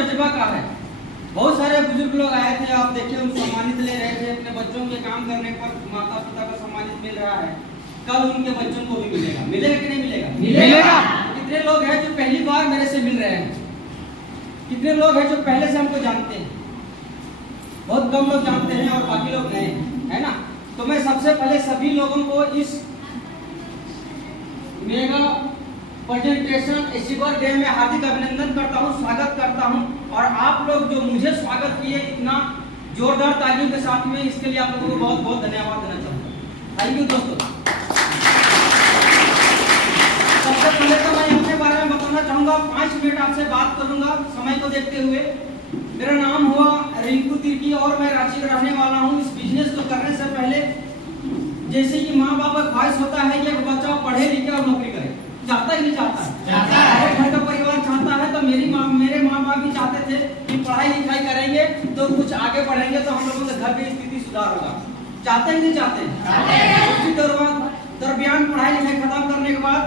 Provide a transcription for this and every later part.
जज्बा का है। बहुत सारे बुजुर्ग लोग आए थे, आप देखिए उन सम्मानित ले रहे थे अपने बच्चों के काम करने पर, माता पिता को सम्मानित मिल रहा है, कल उनके बच्चों को भी मिलेगा। मिलेगा कि नहीं मिलेगा? मिलेगा। कितने लोग हैं जो पहली बार मेरे से मिल रहे हैं? कितने लोग हैं जो पहले से हमको जानते हैं? बहुत कम लोग जानते हैं और बाकी लोग नए हैं, है ना। तो मैं सबसे पहले सभी लोगों को इस मेगा प्रेजेंटेशन एशिवर डे में हार्दिक अभिनंदन करता हूं, स्वागत करता हूं। और आप लोग जो मुझे स्वागत किए इतना जोरदार तालियों के साथ में, इसके लिए आप लोगों को बहुत बहुत धन्यवाद देना चाहूँगा। थैंक यू दोस्तों। सबसे पहले तो मैं अपने बारे में बताना चाहूँगा, 5 मिनट आपसे बात करूँगा समय को देखते हुए। मेरा नाम हुआ रिंकू तिर्की और मैं रांची का रहने वाला हूँ। इस बिजनेस को करने से पहले जैसे कि माँ बाप का ख्वाहिश होता है कि एक बच्चा पढ़े लिखे और नौकरी करे, चाहता ही नहीं चाहता है, घर का परिवार चाहता है। तो मेरे माँ बाप भी चाहते थे कि पढ़ाई लिखाई करेंगे तो कुछ आगे बढ़ेंगे तो हम लोगों के घर की स्थिति सुधार होगा। चाहते ही नहीं चाहते। उसी दरमियान पढ़ाई लिखाई खत्म करने के बाद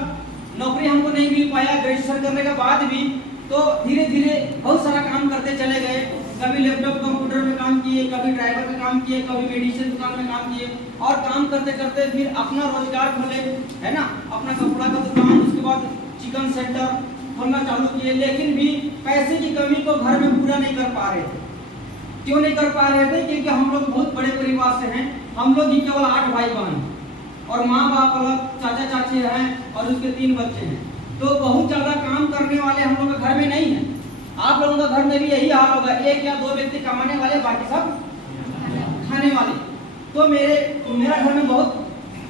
नौकरी हमको नहीं मिल पाया। ग्रेजुएशन करने के बाद भी तो धीरे धीरे बहुत सारा काम करते चले गए। कभी लैपटॉप कंप्यूटर में काम किए, कभी ड्राइवर का काम किए, कभी मेडिसिन दुकान में काम किए और काम करते करते फिर अपना रोजगार खोले, है ना, अपना कपड़ा का दुकान, उसके बाद चिकन सेंटर खोलना चालू किए। लेकिन भी पैसे की कमी को घर में पूरा नहीं कर पा रहे थे। क्यों नहीं कर पा रहे थे? क्योंकि हम लोग बहुत बड़े परिवार से हैं। हम लोग ही केवल 8 भाई बहन और माँ बाप अलग, चाचा चाची हैं और उसके 3 बच्चे हैं। तो बहुत ज्यादा काम करने वाले हम लोग घर में नहीं है। आप लोगों का घर में भी यही हाल होगा, 1 या 2 व्यक्ति कमाने वाले, बाकी सब खाने वाले। तो मेरा घर में बहुत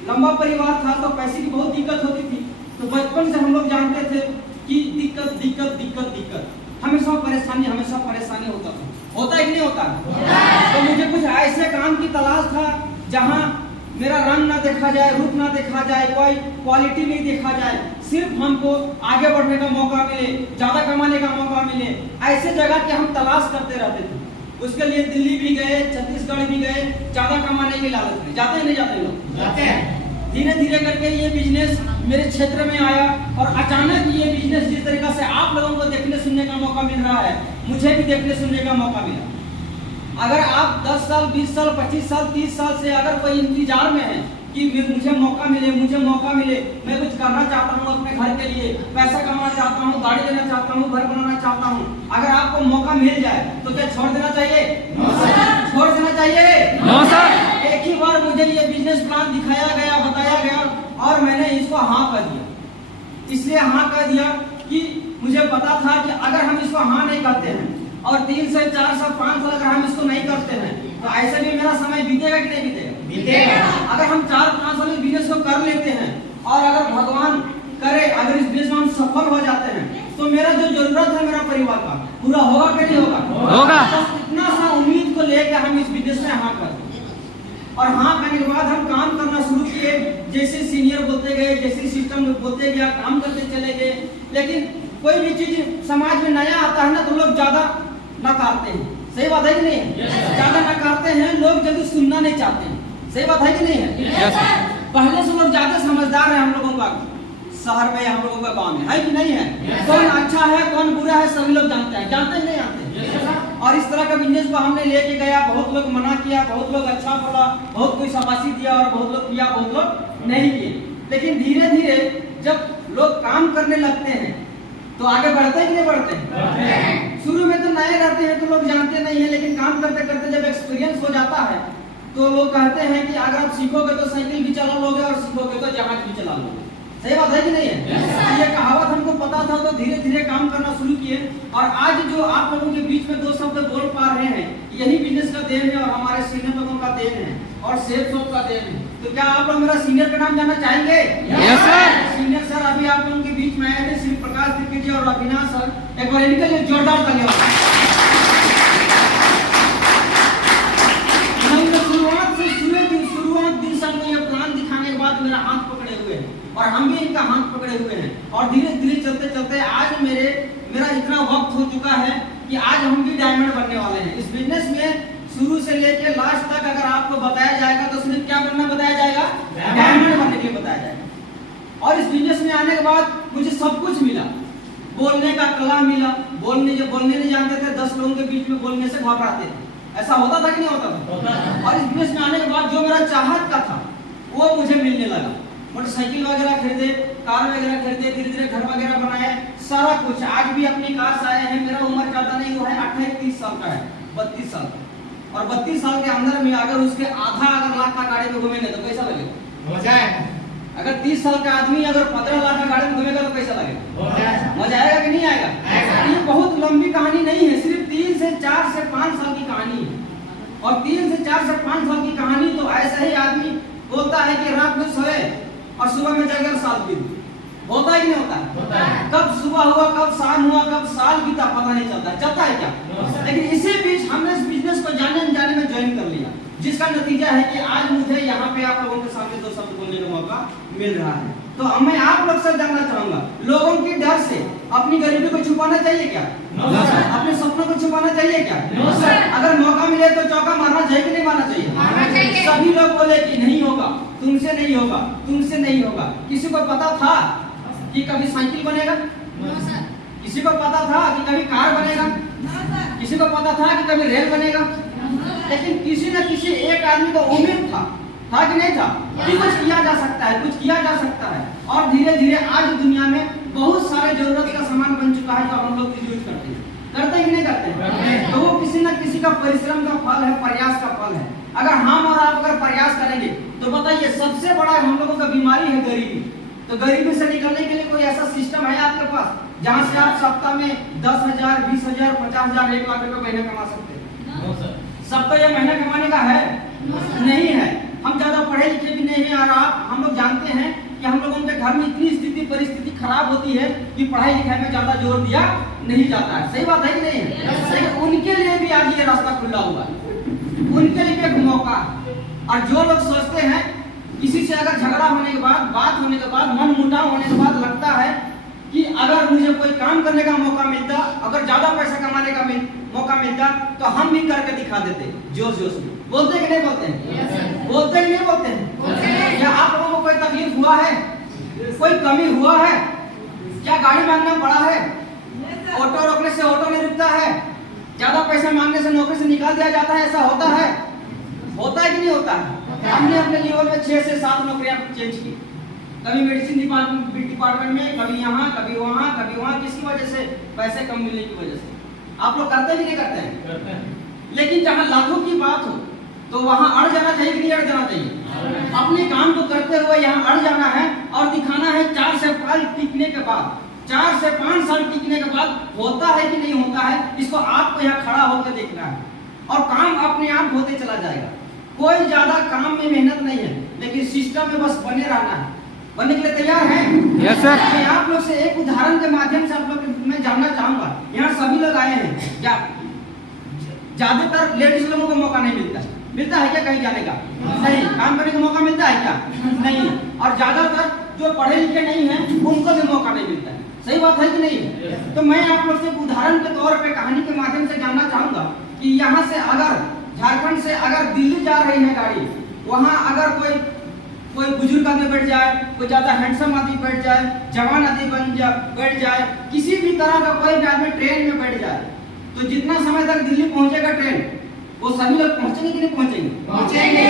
लंबा परिवार था तो पैसे की बहुत दिक्कत होती थी। तो बचपन से हम लोग जानते थे कि दिक्कत दिक्कत दिक्कत दिक्कत, हमेशा परेशानी होता है कि नहीं होता? तो मुझे कुछ ऐसे काम की तलाश था जहाँ मेरा रंग ना देखा जाए, रूप ना देखा जाए, कोई क्वालिटी नहीं देखा जाए, सिर्फ हमको आगे बढ़ने का मौका मिले, ज्यादा कमाने का मौका मिले। ऐसे जगह के हम तलाश करते रहते थे। उसके लिए दिल्ली भी गए, छत्तीसगढ़ भी गए, ज्यादा कमाने की लालच में। जाते ही नहीं जाते लोग? जाते हैं। धीरे धीरे करके ये बिजनेस मेरे क्षेत्र में आया और अचानक ये बिजनेस जिस तरीके से आप लोगों को देखने सुनने का मौका मिल रहा है, मुझे भी देखने सुनने का मौका मिला। अगर आप 10 साल, 20 साल, 25 साल, 30 साल से अगर कोई इंतजार में है कि मुझे मौका मिले, मैं कुछ करना चाहता हूँ अपने घर के लिए, पैसा कमाना चाहता हूँ, गाड़ी लेना चाहता हूँ, घर बनाना चाहता हूँ, अगर आपको मौका मिल जाए तो क्या छोड़ देना चाहिए? छोड़ देना चाहिए? एक ही बार मुझे ये बिजनेस प्लान दिखाया गया, बताया गया और मैंने इसको हाँ कर दिया। इसलिए हाँ कर दिया कि मुझे पता था कि अगर हम इसको हाँ नहीं करते हैं और 3 से 4 साल 5 साल अगर हम इसको नहीं करते हैं तो ऐसे भी मेरा समय बीतेगा कि नहीं बीतेगा? अगर हम 4-5 साल इस बिजनेस को कर लेते हैं और अगर भगवान करे अगर इस बिजनेस में हम सफल हो जाते हैं तो मेरा जो जरूरत है मेरा परिवार का पूरा होगा कि नहीं होगा? बस इतना सा उम्मीद को लेकर हम इस बिजनेस में हाँ कर दें। और हाँ करने के बाद हम काम करना शुरू किए। जैसे सीनियर बोलते गए, जैसे सिस्टम बोलते गया, काम करते चले गए। लेकिन कोई भी चीज समाज में नया आता है ना तो लोग ज्यादा नकारते हैं। सही बात है कि नहीं है? ज्यादा नकारते हैं, लोग जल्दी सुनना नहीं चाहते हैं। सही बात है कि नहीं है? पहले से लोग ज्यादा समझदार है हम लोगों का शहर में, हम लोगों का गाँव में, है कि नहीं है? कौन अच्छा है कौन बुरा है सभी लोग जानते हैं। जानते हैं नहीं जानते? और इस तरह का बिजनेस को हमने लेके गया। बहुत लोग मना किया, बहुत लोग अच्छा बोला, बहुत कोई शाबाशी दिया और बहुत लोग किया, बहुत लोग नहीं किए। लेकिन धीरे धीरे जब लोग काम करने लगते हैं तो आगे बढ़ते हैं कि नहीं बढ़ते? शुरू में तो नए रहते हैं तो लोग जानते नहीं है, लेकिन काम करते करते जब एक्सपीरियंस हो जाता है तो लोग कहते हैं कि अगर आप सीखोगे तो साइकिल भी चला लोगे और सीखोगे तो जहाज भी चला लोगे। सही बात है कि नहीं है? ये कहावत हमको पता था तो धीरे धीरे काम करना शुरू किए। और आज जो आप लोगों के बीच में 2 शब्द बोल पा रहे हैं यही बिजनेस का देन है और हमारे सीनियर लोगों का देन है और सेफ शॉप का देन है। तो क्या आप लोग मेरा सीनियर का नाम जानना चाहेंगे? Yes sir. सीनियर सर अभी आप लोगों के बीच में आए थे, श्री प्रकाश तिर्की जी और अविनाश सर। एक बार इनके लिए जोरदार तालियां। शुरुआत दिन सर ये प्लान दिखाने के बाद मेरा हाथ पकड़े हुए हैं और हम भी इनका हाथ पकड़े हुए हैं और धीरे धीरे चलते चलते आज मेरा इतना वक्त हो चुका है कि आज हम भी डायमंड बनने वाले हैं। इस बिजनेस में शुरू से लेकर लास्ट तक अगर आपको बताया जाएगा तो सिर्फ क्या बनना बताया जाएगा? डायमंड बनने के लिए बताया जाएगा। और इस बिजनेस में आने के बाद मुझे सब कुछ मिला। बोलने का कला मिला, बोलने नहीं जानते थे, 10 लोगों के बीच में बोलने से घबराते थे। ऐसा होता था कि नहीं होता था? और इस बिजनेस में आने के बाद जो मेरा चाहत का था वो मुझे मिलने लगा। मोटरसाइकिल वगैरह खरीदे, कार वगैरह खरीदे, धीरे धीरे घर वगैरह बनाए, सारा कुछ। आज भी अपनी कार से आए हैं। मेरा उम्र ज्यादा नहीं हुआ है, 28-30 साल का है, 32 साल का। और 32 साल के अंदर में अगर उसके आधा अगर लाख का गाड़ी में घूमेंगे तो कैसा लगेगा? मजा आएगा। अगर 30 साल का आदमी अगर 15 लाख का गाड़ी में घूमेगा तो कैसा लगेगा? मजा आएगा कि नहीं आएगा? ये बहुत लंबी कहानी नहीं है, सिर्फ 3 से 4 से 5 साल की कहानी है। और 3 से 4 से 5 साल की कहानी तो ऐसा ही आदमी बोलता है कि रात में सोए और सुबह में जाकर साल बीत। होता है कि नहीं होता? होता है। कब सुबह हुआ, कब शाम हुआ, कब साल बीता पता नहीं चलता। चलता है क्या? लेकिन इसी बीच हमने इस बिजनेस को जाने अनजाने में ज्वाइन कर लिया, जिसका नतीजा है कि आज मुझे यहाँ पे आप लोगों के सामने 2 शब्द बोलने का मौका मिल रहा है। तो मैं आप लोग से जानना चाहूंगा, लोगों की डर से अपनी गरीबी को छुपाना चाहिए क्या? अपने सपनों को छुपाना चाहिए क्या? अगर मौका मिले तो चौका मारना चाहिए कि नहीं मारना चाहिए? सभी लोग बोले कि नहीं होगा, तुमसे नहीं होगा, तुमसे नहीं होगा। किसी को पता था कि कभी साइकिल बनेगा? किसी को पता था कि कभी कार बनेगा? किसी को पता था कि कभी रेल बनेगा? लेकिन किसी न किसी एक आदमी को उम्मीद था कि नहीं था कि कुछ किया जा सकता है, कुछ किया जा सकता है। और धीरे धीरे आज दुनिया में बहुत सारे जरूरत का सामान बन चुका है जो हम लोग यूज करते हैं कि नहीं करते? तो वो किसी न किसी का परिश्रम का फल है, प्रयास का फल है। अगर हम और आप अगर प्रयास करेंगे तो बताइए, सबसे बड़ा हम लोगों का बीमारी है गरीबी। तो गरीबी से निकलने के लिए कोई ऐसा सिस्टम है आपके पास जहाँ से आप सप्ताह में 10,000, 20,000, 50,000, 1 लाख रुपए महीने कमा सकते हैं? सबको ये महीना कमाने का है? नहीं है। हम ज्यादा पढ़े लिखे भी नहीं है। और हम लोग जानते हैं कि हम लोगों के घर में इतनी परिस्थिति खराब होती है कि पढ़ाई लिखाई में ज्यादा जोर दिया नहीं जाता है। सही बात है कि नहीं है? उनके लिए भी आज ये रास्ता खुला हुआ है, उनके लिए एक मौका। और जो लोग सोचते हैं किसी से अगर झगड़ा होने के बाद, बात होने के बाद, मन मुटाव होने के बाद लगता है कि अगर मुझे कोई काम करने का मौका मिलता, अगर ज्यादा पैसा कमाने का मौका मिलता तो हम भी करके दिखा देते जोश जोश में। बोलते कि नहीं बोलते हैं? बोलते कि नहीं बोलते हैं? क्या आप लोगों को कोई तकलीफ हुआ है? कोई कमी हुआ है? क्या गाड़ी मांगना पड़ा है? ऑटो रोकने से ऑटो नहीं रुकता है? ज्यादा पैसा मांगने से नौकरी से निकाल दिया जाता है? ऐसा होता है? होता है कि नहीं होता है? हमने अपने जीवन में 6 से 7 नौकरियां चेंज की, कभी मेडिसिन डिपार्टमेंट में, कभी यहाँ, कभी वहाँ, कभी वहाँ। किसकी वजह से? पैसे कम मिलने की वजह से। आप लोग करते कि नहीं करते हैं? करते हैं। लेकिन जहाँ लाखों की बात हो तो वहाँ अड़ जाना चाहिए कि नहीं अड़ जाना चाहिए? अपने काम को करते हुए यहाँ अड़ जाना है और दिखाना है 4 से 5 टिकने के बाद, 4 से 5 साल टिकने के बाद होता है कि नहीं होता है, इसको आपको यहाँ खड़ा होकर देखना है। और काम अपने आप होते चला जाएगा। कोई ज्यादा काम में मेहनत नहीं है, लेकिन सिस्टम में बस बने रहना है। बनने के लिए तैयार हैं? Yes sir. मैं आप लोग से एक उदाहरण के माध्यम से आप लोग मैं जानना चाहूंगा। यहाँ सभी लोग आए हैं, ज्यादातर लेडीज लोगों को मौका नहीं मिलता है क्या कहीं जाने का? नहीं। काम करने का मौका मिलता है क्या? नहीं। और ज्यादातर जो पढ़े लिखे नहीं है उनको भी मौका नहीं मिलता है। सही बात है कि नहीं? तो मैं आप लोग से उदाहरण के तौर पे कहानी के माध्यम से जानना चाहूंगा कि यहाँ से अगर झारखंड से अगर दिल्ली जा रही है गाड़ी, वहाँ अगर कोई बुजुर्ग आदमी बैठ जाए, कोई ज्यादा हैंडसम आदमी बैठ जाए, जवान आदमी बैठ जाए, किसी भी तरह का कोई भी आदमी ट्रेन में बैठ जाए, तो जितना समय तक दिल्ली पहुंचेगा ट्रेन, वो सभी लोग पहुंचेंगे कि नहीं पहुंचेंगे? पहुंचेंगे।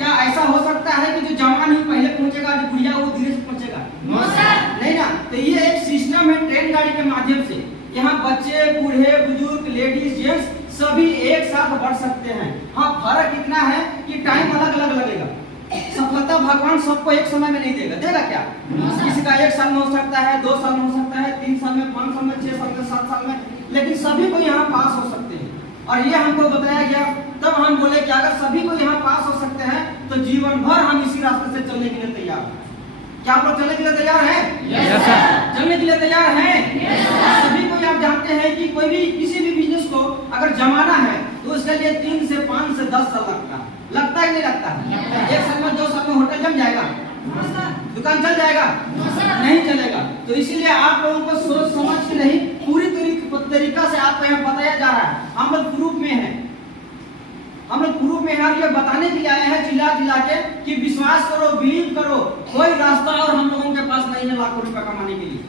क्या ऐसा हो सकता है कि जो जवान ही पहले पहुंचेगा, जो बुढ़िया वो धीरे से पहुंचेगा? नहीं ना। तो ये एक सिस्टम है ट्रेन गाड़ी के माध्यम से। यहाँ बच्चे, बूढ़े, बुजुर्ग, लेडीज, जेंट्स सभी एक साथ बढ़ सकते हैं। हाँ, फर्क इतना है कि टाइम अलग अलग लगेगा। सफलता भगवान सबको एक समय में नहीं देगा क्या? किसी का 1 साल में हो सकता है, 2 साल में हो सकता है, 3 साल में, 5 साल में, 6 साल में, 7 साल में, लेकिन सभी को यहाँ पास हो सकते हैं। और ये हमको बताया गया, तब हम बोले कि अगर सभी को यहाँ पास हो सकते हैं तो जीवन भर हम इसी रास्ते से चलने के लिए तैयार हैं। क्या आप लोग चलने के लिए तैयार हैं? Yes sir. चलने के लिए तैयार हैं? सभी को आप जानते हैं कि कोई भी किसी भी बिजनेस को अगर जमाना है तो उसके लिए 3 से 5 से 10 साल लगता है कि नहीं लगता है? 1 साल में, 2 साल में होटल जम जाएगा? दुकान चल जाएगा? नहीं चलेगा। तो इसीलिए आप लोगों को सोच समझ के नहीं, पूरी तरीका से आपको यहाँ बताया जा रहा है। हम लोग ग्रुप में हैं, हम लोग ग्रुप में हैं, ये बताने के लिए आए हैं चिल्ला के कि विश्वास करो, बिलीव करो, कोई रास्ता और हम लोगों के पास नहीं है लाखों रुपए कमाने के लिए।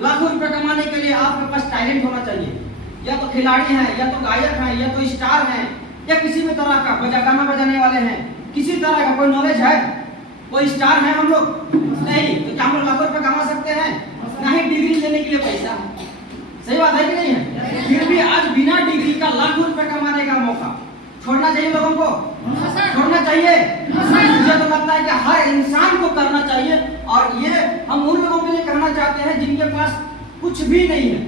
लाखों रुपए कमाने के लिए आपके पास टैलेंट होना चाहिए। या तो खिलाड़ी हैं, या तो गायक हैं, या तो स्टार हैं, या किसी भी तरह का गाना बजाने वाले हैं, किसी तरह का कोई नॉलेज है, कोई स्टार है हम लोग नहीं, तो क्या हम लोग लाखों रुपए कमा सकते हैं? नहीं, डिग्री लेने के लिए पैसा। सही बात है कि नहीं है? फिर भी आज बिना डिग्री का लाखों रुपए कमाने का मौका छोड़ना चाहिए लोगों को, छोड़ना चाहिए। मुझे तो लगता है कि हर इंसान को करना चाहिए। और ये हम उन लोगों के लिए कहना चाहते हैं जिनके पास कुछ भी नहीं है,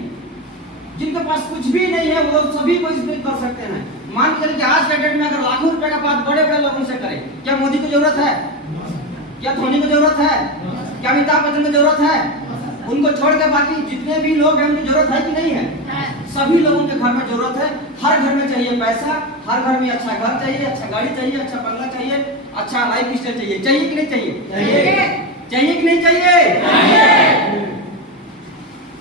जिनके पास कुछ भी नहीं है, वो सभी को इसमें कर सकते हैं। मान के चलिए कि आज के डेट में अगर लाखों रुपए का बात बड़े बड़े लोगों से करें, क्या मोदी को जरूरत है? क्या धोनी को जरूरत है? क्या अमिताभ बच्चन को जरूरत है? उनको छोड़ के बाकी जितने भी लोग हैं उनकी जरूरत है कि नहीं है? सभी लोगों के घर में जरूरत है। हर घर में चाहिए पैसा, हर घर में अच्छा घर चाहिए, अच्छा गाड़ी चाहिए, अच्छा बंगला चाहिए, अच्छा लाइफ स्टाइल चाहिए। चाहिए कि नहीं चाहिए? चाहिए कि नहीं चाहिए?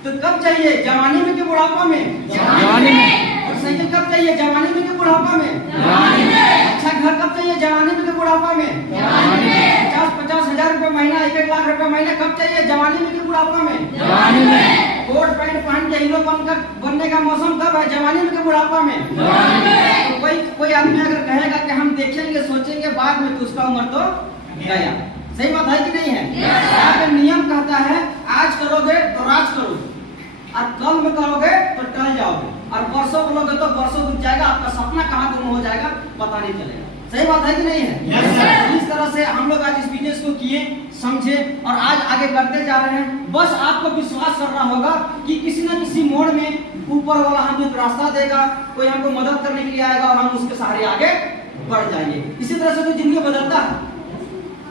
तो कब चाहिए? जवानी में कि बुढ़ापा में? जवानी में। और साइकिल कब चाहिए? जवानी में कि बुढ़ापा में? जवानी में। अच्छा घर कब चाहिए? जवानी में कि बुढ़ापा में? जवानी में। 50-50 हजार रुपए महीना, 1-1 लाख रुपए महीना कब चाहिए? जवानी में कि बुढ़ापा में? जवानी में। कोट पैंट पहन के हीरो बनने का मौसम कब है? जवानी में कि बुढ़ापा में? जवानी में। तो कोई आदमी अगर कहेगा कि हम देखेंगे सोचेंगे बाद में, तो उसका उम्र तो गया। सही बात है कि नहीं है? यहाँ पे नियम कहता है आज करोगे तो राज करोगे, और कल में करोगे तो टल जाओगे, और परसों करोगे तो परसों बीत जाएगा, आपका सपना कहाँ गुम हो जाएगा पता नहीं चलेगा। सही बात है कि नहीं है? yes, इस तरह से हम लोग आज इस बिजनेस को किए, समझे और आज आगे करते जा रहे हैं। बस आपको विश्वास करना होगा कि किसी न किसी मोड़ में ऊपर वाला हमें एक रास्ता देगा, कोई हमको मदद करने के लिए आएगा और हम उसके सहारे आगे बढ़ जाएंगे। इसी तरह से तो जिंदगी बदलता है।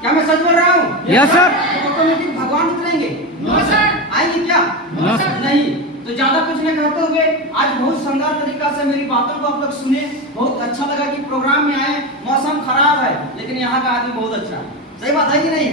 क्या मैं सच बोल रहा हूँ? Yes sir. ऑटोमेटिक भगवान उतरेंगे? आएंगे क्या? नहीं। तो ज्यादा कुछ नहीं कहते हुए आज बहुत शानदार तरीका से मेरी बातों को आप लोग सुने, बहुत अच्छा लगा कि प्रोग्राम में आए। मौसम खराब है लेकिन यहाँ का आदमी बहुत अच्छा है। सही बात है कि नहीं?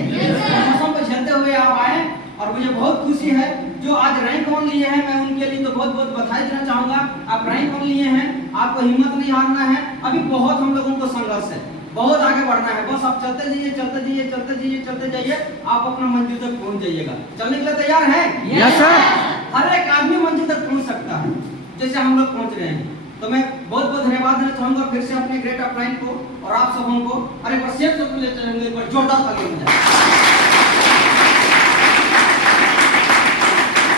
मौसम को झेलते हुए आप आए और मुझे बहुत खुशी है। जो आज रैंक ऑन लिए हैं मैं उनके लिए तो बहुत बहुत बधाई देना चाहूंगा। आप रैंक ऑन लिए हैं, आपको हिम्मत नहीं हारना है। अभी बहुत हम लोगों को संघर्ष है, बहुत आगे बढ़ना है। बस आप चलते जाइए, चलते जाइए, चलते जाइए, चलते जाइए, आप अपना मंजिल तक पहुंच जाइएगा। चलने के लिए तैयार हैं? Yes sir. हर एक आदमी मंजिल तक पहुंच सकता है जैसे हम लोग पहुंच रहे हैं। तो मैं बहुत बहुत धन्यवाद देना चाहूंगा फिर से अपने ग्रेट अपलाइन को और आप सबों को। अरे एक बार शेयर तो ले चलेंगे, एक बार जोरदार ताली हो जाए।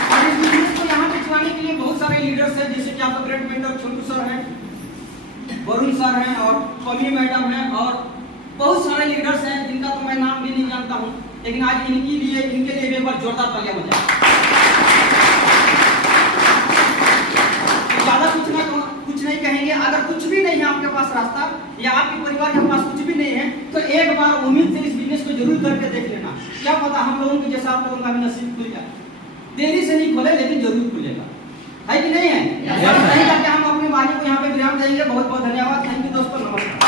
और इस बिजनेस को यहाँ पे चलाने के लिए बहुत सारे लीडर्स हैं, जैसे कि आपका ग्रेट मेंटर छोटू सर हैं, वरुण सर हैं और पमी मैडम हैं, और बहुत सारे लीडर्स हैं जिनका तो मैं नाम भी नहीं जानता हूँ, लेकिन आज इनके लिए भी एक बार जोरदार तालियां हो जाए। ज्यादा कुछ नहीं कहेंगे। अगर कुछ भी नहीं है आपके पास रास्ता या आपके परिवार के पास कुछ भी नहीं है तो एक बार उम्मीद से इस बिजनेस को जरूर करके देख लेना। क्या पता हम लोगों के जैसा आप लोगों का भी नसीब खुल जाए। देरी से नहीं खोले लेकिन जरूर खुलेगा, है कि नहीं है? नहीं करके हम अपनी वाणी को यहाँ पे विराम देंगे। बहुत बहुत धन्यवाद। थैंक यू दोस्तों, नमस्कार।